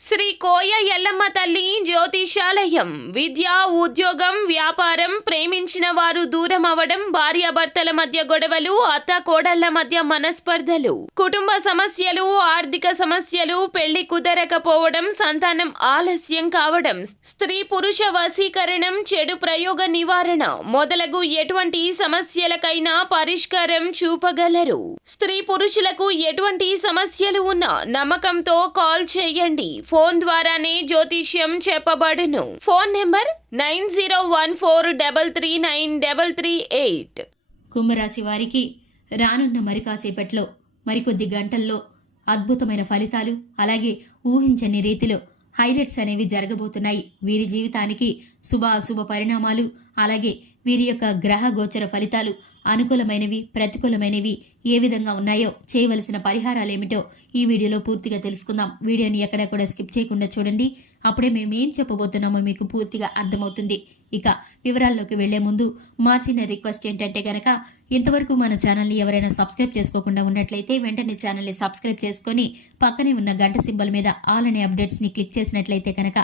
శ్రీ కోయ ఎల్లమ్మ తల్లి జ్యోతిషాలయం. విద్య, ఉద్యోగం, వ్యాపారం, ప్రేమించిన వారు దూరం అవడం, భార్యాభర్తల మధ్య గొడవలు, అత్త కోడళ్ల మధ్య మనస్పర్ధలు, కుటుంబ సమస్యలు, ఆర్థిక సమస్యలు, పెళ్లి కుదరకపోవడం, సంతానం ఆలస్యం కావడం, స్త్రీ పురుష వశీకరణం, చెడు ప్రయోగ నివారణ మొదలగు ఎటువంటి సమస్యలకైనా పరిష్కారం చూపగలరు. స్త్రీ పురుషులకు ఎటువంటి సమస్యలు ఉన్నా నమ్మకంతో కాల్ చేయండి. ఫోన్ ద్వారానే జ్యోతిష్యం చెప్పబడును. Phone number 9014339338. కుంభరాశి వారికి రానున్న మరి కాసేపట్లో మరికొద్ది గంటల్లో అద్భుతమైన ఫలితాలు, అలాగే ఊహించని రీతిలో హైలైట్స్ అనేవి జరగబోతున్నాయి. వీరి జీవితానికి శుభ అశుభ పరిణామాలు, అలాగే వీరి యొక్క గ్రహ గోచర ఫలితాలు అనుకూలమైనవి, ప్రతికూలమైనవి ఏ విధంగా ఉన్నాయో, చేయవలసిన పరిహారాలు ఏమిటో ఈ వీడియోలో పూర్తిగా తెలుసుకుందాం. వీడియోని ఎక్కడా కూడా స్కిప్ చేయకుండా చూడండి. అప్పుడే మేము ఏం చెప్పబోతున్నామో మీకు పూర్తిగా అర్థమవుతుంది. ఇక వివరాల్లోకి వెళ్లే ముందు మా చిన్న రిక్వెస్ట్ ఏంటంటే గనక, ఇంతవరకు మన ఛానల్ని ఎవరైనా సబ్స్క్రైబ్ చేసుకోకుండా ఉన్నట్లయితే వెంటనే ఛానల్ని సబ్స్క్రైబ్ చేసుకొని పక్కనే ఉన్న గంట సింబల్ మీద ఆల్ అనే అప్డేట్స్ని క్లిక్ చేసినట్లయితే కనుక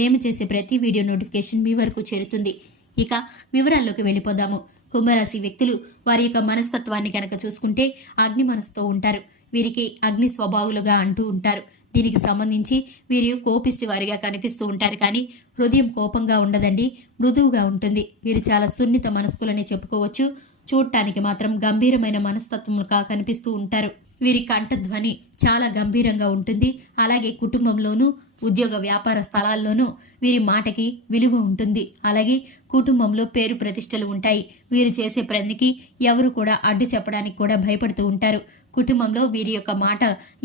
మేము చేసే ప్రతి వీడియో నోటిఫికేషన్ మీ వరకు చేరుతుంది. ఇక వివరాల్లోకి వెళ్ళిపోదాము. కుంభరాశి వ్యక్తులు వారి యొక్క మనస్తత్వాన్ని కనుక చూసుకుంటే అగ్ని మనసుతో ఉంటారు. వీరికి అగ్ని స్వభావులుగా అంటూ ఉంటారు. దీనికి సంబంధించి వీరు కోపిష్టి వారిగా కనిపిస్తూ ఉంటారు, కానీ హృదయం కోపంగా ఉండదండి, మృదువుగా ఉంటుంది. వీరు చాలా సున్నిత మనస్కులని చెప్పుకోవచ్చు. చూడటానికి మాత్రం గంభీరమైన మనస్తత్వములుగా కనిపిస్తూ ఉంటారు. వీరి కంఠధ్వని చాలా గంభీరంగా ఉంటుంది. అలాగే కుటుంబంలోనూ, ఉద్యోగ వ్యాపార స్థలాల్లోనూ వీరి మాటకి విలువ ఉంటుంది. అలాగే కుటుంబంలో పేరు ప్రతిష్టలు ఉంటాయి. వీరు చేసే పనికి ఎవరు కూడా అడ్డు చెప్పడానికి కూడా భయపడుతూ ఉంటారు. కుటుంబంలో వీరి యొక్క మాట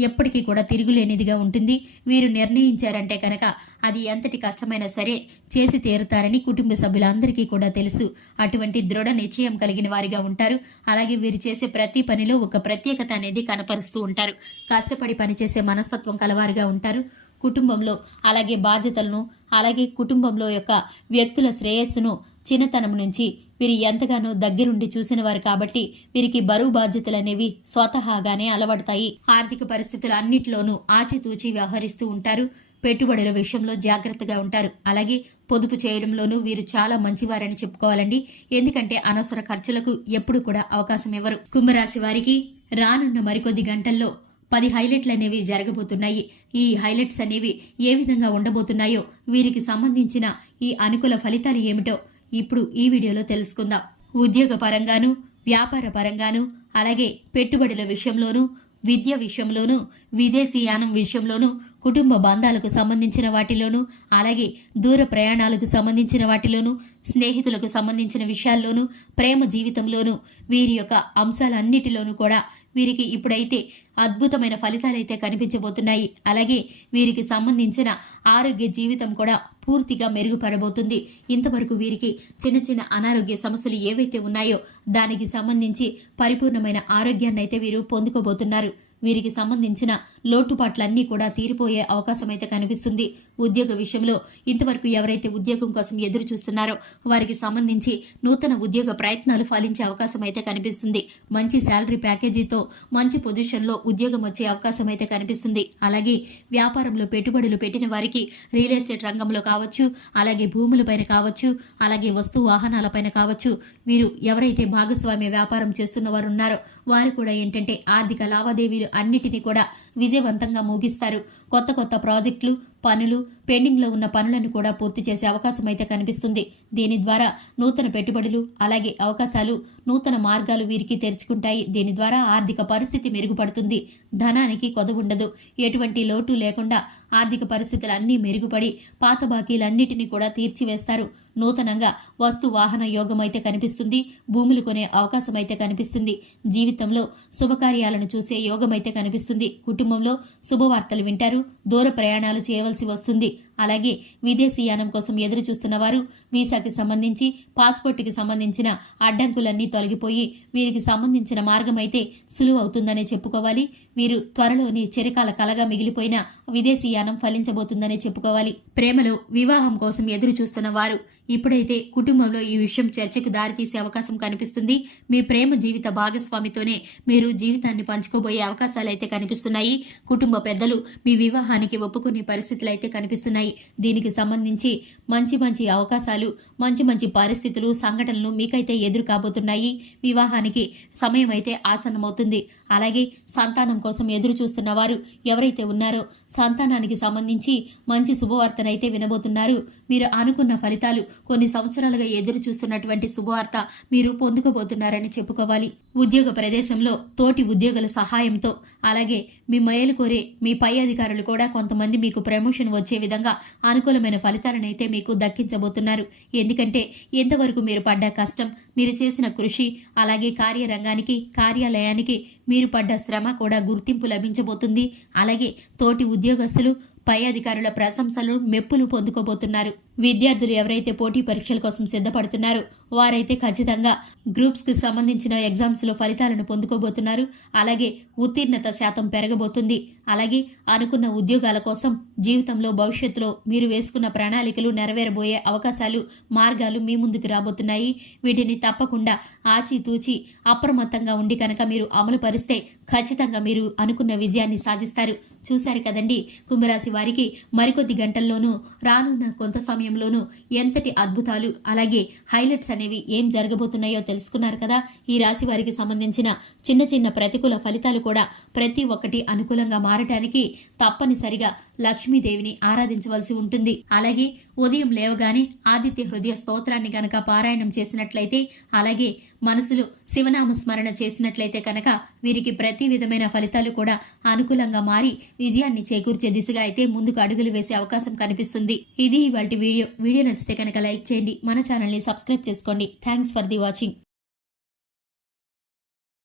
ఎప్పటికీ కూడా తిరుగులేనిదిగా ఉంటుంది. వీరు నిర్ణయించారంటే కనుక అది ఎంతటి కష్టమైనా సరే చేసి తీరుతారని కుటుంబ సభ్యులందరికీ కూడా తెలుసు. అటువంటి దృఢ నిశ్చయం కలిగిన వారిగా ఉంటారు. అలాగే వీరు చేసే ప్రతి పనిలో ఒక ప్రత్యేకత అనేది కనపరుస్తూ ఉంటారు. కష్టపడి పనిచేసే మనస్తత్వం కలవారుగా ఉంటారు. కుటుంబంలో అలాగే బాధ్యతలను, అలాగే కుటుంబంలో యొక్క వ్యక్తుల శ్రేయస్సును చిన్నతనం నుంచి వీరు ఎంతగానో దగ్గరుండి చూసిన వారు కాబట్టి వీరికి బరువు బాధ్యతలు అనేవి స్వతహాగానే అలవడతాయి. ఆర్థిక పరిస్థితులు అన్నిటిలోనూ ఆచితూచి వ్యవహరిస్తూ ఉంటారు. పెట్టుబడుల విషయంలో జాగ్రత్తగా ఉంటారు. అలాగే పొదుపు చేయడంలోనూ వీరు చాలా మంచివారని చెప్పుకోవాలండి. ఎందుకంటే అనవసర ఖర్చులకు ఎప్పుడు కూడా అవకాశం ఇవ్వరు. కుంభరాశి వారికి రానున్న మరికొద్ది గంటల్లో 10 హైలైట్లు అనేవి జరగబోతున్నాయి. ఈ హైలైట్స్ అనేవి ఏ విధంగా ఉండబోతున్నాయో, వీరికి సంబంధించిన ఈ అనుకూల ఫలితాలు ఏమిటో ఇప్పుడు ఈ వీడియోలో తెలుసుకుందాం. ఉద్యోగ పరంగాను, వ్యాపార పరంగాను, అలాగే పెట్టుబడుల విషయంలోనూ, విద్య విషయంలోనూ, విదేశీయానం విషయంలోనూ, కుటుంబ బంధాలకు సంబంధించిన వాటిలోనూ, అలాగే దూర ప్రయాణాలకు సంబంధించిన వాటిలోనూ, స్నేహితులకు సంబంధించిన విషయాల్లోనూ, ప్రేమ జీవితంలోనూ, వీరి యొక్క అంశాలన్నిటిలోనూ కూడా వీరికి ఇప్పుడైతే అద్భుతమైన ఫలితాలైతే కనిపించబోతున్నాయి. అలాగే వీరికి సంబంధించిన ఆరోగ్య జీవితం కూడా పూర్తిగా మెరుగుపడబోతుంది. ఇంతవరకు వీరికి చిన్న చిన్న అనారోగ్య సమస్యలు ఏవైతే ఉన్నాయో దానికి సంబంధించి పరిపూర్ణమైన ఆరోగ్యాన్ని అయితే వీరు పొందుకోబోతున్నారు. వీరికి సంబంధించిన లోటుపాట్లన్నీ కూడా తీరిపోయే అవకాశం అయితే కనిపిస్తుంది. ఉద్యోగ విషయంలో ఇంతవరకు ఎవరైతే ఉద్యోగం కోసం ఎదురు చూస్తున్నారో వారికి సంబంధించి నూతన ఉద్యోగ ప్రయత్నాలు ఫలించే అవకాశం అయితే కనిపిస్తుంది. మంచి శాలరీ ప్యాకేజీతో మంచి పొజిషన్లో ఉద్యోగం వచ్చే అవకాశం అయితే కనిపిస్తుంది. అలాగే వ్యాపారంలో పెట్టుబడులు పెట్టిన వారికి రియల్ ఎస్టేట్ రంగంలో కావచ్చు, అలాగే భూములపైన కావచ్చు, అలాగే వస్తు వాహనాలపైన కావచ్చు, వీరు ఎవరైతే భాగస్వామ్య వ్యాపారం చేస్తున్న వారు ఉన్నారో వారు కూడా ఏంటంటే ఆర్థిక లావాదేవీలు అన్నిటినీ కూడా విజయవంతంగా ముగిస్తారు. కొత్త కొత్త ప్రాజెక్టులు, పనులు, పెండింగ్లో ఉన్న పనులను కూడా పూర్తి చేసే అవకాశం అయితే కనిపిస్తుంది. దీని ద్వారా నూతన పెట్టుబడులు, అలాగే అవకాశాలు, నూతన మార్గాలు వీరికి తెరుచుకుంటాయి. దీని ద్వారా ఆర్థిక పరిస్థితి మెరుగుపడుతుంది. ధనానికి కొదవ ఉండదు. ఎటువంటి లోటు లేకుండా ఆర్థిక పరిస్థితులు అన్నీ మెరుగుపడి పాత బాకీలన్నిటినీ కూడా తీర్చివేస్తారు. నూతనంగా వస్తు వాహన యోగం అయితే కనిపిస్తుంది. భూములు కొనే అవకాశం అయితే కనిపిస్తుంది. జీవితంలో శుభకార్యాలను చూసే యోగం అయితే కనిపిస్తుంది. కుటుంబంలో శుభవార్తలు వింటారు. దూర ప్రయాణాలు చేయవలసి వస్తుంది. అలాగే విదేశీయానం కోసం ఎదురు చూస్తున్న వారు వీసాకి సంబంధించి పాస్పోర్ట్కి సంబంధించిన అడ్డంకులన్నీ తొలగిపోయి వీరికి సంబంధించిన మార్గం అయితే సులువు అవుతుందనే చెప్పుకోవాలి. వీరు త్వరలోని చిరకాల కలగా మిగిలిపోయిన విదేశీయానం ఫలించబోతుందనే చెప్పుకోవాలి. ప్రేమలో వివాహం కోసం ఎదురు చూస్తున్న వారు ఇప్పుడైతే కుటుంబంలో ఈ విషయం చర్చకు దారితీసే అవకాశం కనిపిస్తుంది. మీ ప్రేమ జీవిత భాగస్వామితోనే మీరు జీవితాన్ని పంచుకోబోయే అవకాశాలైతే కనిపిస్తున్నాయి. కుటుంబ పెద్దలు మీ వివాహానికి ఒప్పుకునే పరిస్థితులు అయితే కనిపిస్తున్నాయి. దీనికి సంబంధించి మంచి మంచి అవకాశాలు, మంచి మంచి పరిస్థితులు, సంఘటనలు మీకైతే ఎదురు కాబోతున్నాయి. వివాహానికి సమయం అయితే ఆసన్నమవుతుంది. అలాగే సంతానం కోసం ఎదురు చూస్తున్న వారు ఎవరైతే ఉన్నారో సంతానానికి సంబంధించి మంచి శుభవార్తనైతే వినబోతున్నారు. మీరు అనుకున్న ఫలితాలు, కొన్ని సంవత్సరాలుగా ఎదురు చూస్తున్నటువంటి శుభవార్త మీరు పొందుకోబోతున్నారని చెప్పుకోవాలి. ఉద్యోగ ప్రదేశంలో తోటి ఉద్యోగుల సహాయంతో, అలాగే మీ మేలు కోరే మీ పై అధికారులు కూడా కొంతమంది మీకు ప్రమోషన్ వచ్చే విధంగా అనుకూలమైన ఫలితాలనైతే మీకు దక్కించబోతున్నారు. ఎందుకంటే ఎంతవరకు మీరు పడ్డ కష్టం, మీరు చేసిన కృషి, అలాగే కార్యరంగానికి, కార్యాలయానికి మీరు పడ్డ శ్రమ కూడా గుర్తింపు లభించబోతుంది. అలాగే తోటి ఉద్యోగస్తులు, పై అధికారుల ప్రశంసలు, మెప్పులు పొందుకోబోతున్నారు. విద్యార్థులు ఎవరైతే పోటీ పరీక్షల కోసం సిద్ధపడుతున్నారో వారైతే ఖచ్చితంగా గ్రూప్స్కి సంబంధించిన ఎగ్జామ్స్లో ఫలితాలను పొందుకోబోతున్నారు. అలాగే ఉత్తీర్ణత శాతం పెరగబోతుంది. అలాగే అనుకున్న ఉద్యోగాల కోసం జీవితంలో భవిష్యత్తులో మీరు వేసుకున్న ప్రణాళికలు నెరవేరబోయే అవకాశాలు, మార్గాలు మీ ముందుకు రాబోతున్నాయి. వీటిని తప్పకుండా ఆచితూచి అప్రమత్తంగా ఉండి కనుక మీరు అమలు పరిస్తే ఖచ్చితంగా మీరు అనుకున్న విజయాన్ని సాధిస్తారు. చూశారు కదండి, కుంభరాశి వారికి మరికొద్ది గంటల్లోనూ, రానున్న కొంత సమయంలోనూ ఎంతటి అద్భుతాలు, అలాగే హైలైట్స్ అనేవి ఏం జరగబోతున్నాయో తెలుసుకున్నారు కదా. ఈ రాశి వారికి సంబంధించిన చిన్న చిన్న ప్రతికూల ఫలితాలు కూడా ప్రతి ఒక్కటి అనుకూలంగా మారటానికి తప్పనిసరిగా లక్ష్మీదేవిని ఆరాధించవలసి ఉంటుంది. అలాగే ఉదయం లేవగానే ఆదిత్య హృదయ స్తోత్రాన్ని కనుక పారాయణం చేసినట్లయితే, అలాగే మనసులో శివనామ స్మరణ చేసినట్లయితే కనుక వీరికి ప్రతి విధమైన ఫలితాలు కూడా అనుకూలంగా మారి విజయాన్ని చేకూర్చే దిశగా అయితే ముందుకు అడుగులు వేసే అవకాశం కనిపిస్తుంది. ఇది ఇవాల్టి వీడియో నచ్చితే కనుక లైక్ చేయండి, మన ఛానల్ని సబ్స్క్రైబ్ చేసుకోండి. Thanks for the watching.